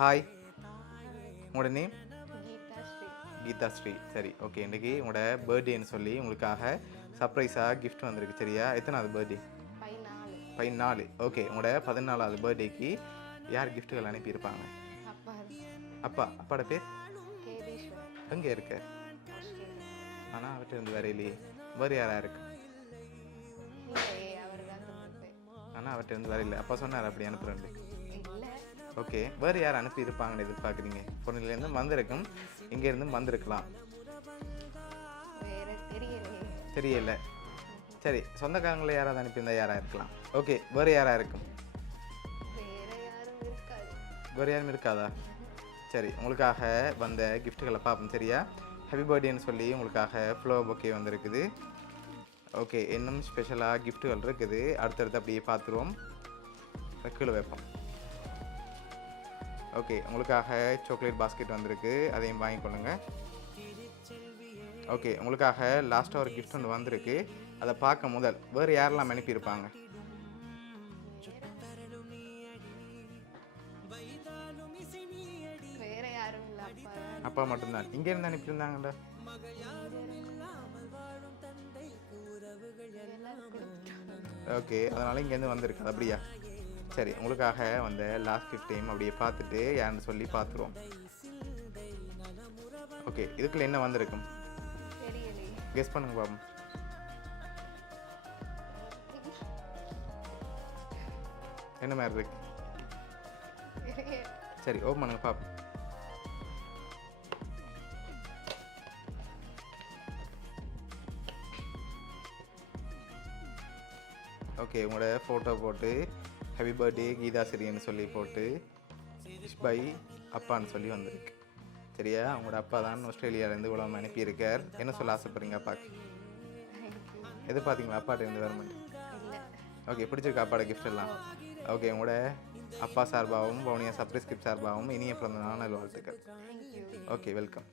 Hi, உங்களோட name? Geetha Sri. Geetha Sri. சரி, okay. இன்றைக்கி உங்களோட பர்த்டேன்னு சொல்லி உங்களுக்காக சர்ப்ரைஸாக கிஃப்ட் வந்திருக்கு. சரியா? எத்தனாவது பர்த்டே? 14. 14. ஓகே. உங்களோட 14வது பர்த்டேக்கு யார் கிஃப்ட்டுகள் அனுப்பியிருப்பாங்க? அப்பா அப்பாவோட பேர்? கேதீஸ்வரன். எங்கே இருக்க? ஆஸ்திரேலியா. ஆனால் அவர்கிட்ட இருந்து வேற இல்லையே. வேறு யாராக இருக்கு? இல்லையே, அவர் தான் தந்துட்டு. ஆனால் அவர்கிட்ட இருந்து வேற இல்லை. அப்பா சொன்னார் அப்படி அனுப்புகிறேன். இல்லை, ஓகே. வேறு யார் அனுப்பியிருப்பாங்கன்னு எதிர்பார்க்குறீங்க? பொண்ணுலேருந்து வந்திருக்கும், இங்கேருந்து வந்திருக்கலாம். வேற தெரியலையே. தெரியல. சரி, சொந்தக்காரங்களை யாராவது அனுப்பியிருந்தா யாராக இருக்கலாம்? ஓகே. வேறு யாராக இருக்கும்? வேற யாரும் இருக்காது. வேறு யாரும் இருக்காதா? சரி, உங்களுக்காக வந்த கிஃப்ட்டுகளை பார்ப்போம். சரியா? ஹாப்பி பர்த்டேன்னு சொல்லி உங்களுக்காக ஃப்ளவர் பொக்கே வந்திருக்குது. ஓகே. இன்னும் ஸ்பெஷலாக கிஃப்ட்டுகள் இருக்குது. அடுத்தடுத்து அப்படியே பார்த்துருவோம். கீழே வைப்போம். ஓகே. உங்களுக்காக சாக்லேட் பாஸ்கெட் வந்திருக்கு, அதையும் வாங்கிக்கொள்ளுங்க. ஓகே. உங்களுக்காக லாஸ்ட்டாக ஒரு கிஃப்ட் ஒன்று வந்திருக்கு. அதை பார்க்க முதல் வேறு யாரெல்லாம் அனுப்பியிருப்பாங்க? வேற யாரும் இல்லை, அப்பா தான். அப்பா மட்டும்தான். இங்கேருந்து அனுப்பியிருந்தாங்கள்ல? எல்லாரும் கொடுத்துட்டாங்க. ஓகே. அதனால் இங்கேருந்து வந்திருக்கு. அப்படியா? சரி, உங்களுக்காக வந்த லாஸ்ட் கிஃப்டையும் அப்படியே பார்த்துட்டு யாருன்னு சொல்லி பார்த்துருவோம். ஓகே. இதுக்குள்ளே என்ன வந்திருக்கும்? தெரியலையே. கெஸ் பண்ணுங்க பாப்போம். என்ன மாதிரி இருக்கு? சரி, ஓப்பன் பண்ணுங்க பாப்போம். ஓகே. உங்களோட ஃபோட்டோ போட்டு ஹாப்பி பர்த்டே கீதா ஸ்ரீன்னு சொல்லி போட்டு பை அப்பான்னு சொல்லி வந்திருக்கு. சரியா? உங்களோட அப்பா தான் ஆஸ்திரேலியாவிலேருந்து இவ்வளோ அனுப்பியிருக்கார். என்ன சொல்ல ஆசைப்படுறீங்க அப்பாவுக்கு? தேங்க்யூ. எதிர்பார்த்தீங்களா அப்பாட்ட இருந்து வரமாட்டேன்? இல்லை. ஓகே. பிடிச்சிருக்கா அப்பாட கிஃப்ட் எல்லாம்? ஓகே. உங்களோட அப்பா சார்பாகவும் வவுனியா சர்ப்ரைஸ் கிஃப்ட் சார்பாகவும் இனிய பிறந்த நாள் நல்வாழ்த்துக்கள். தேங்க்யூ. ஓகே. வெல்கம்.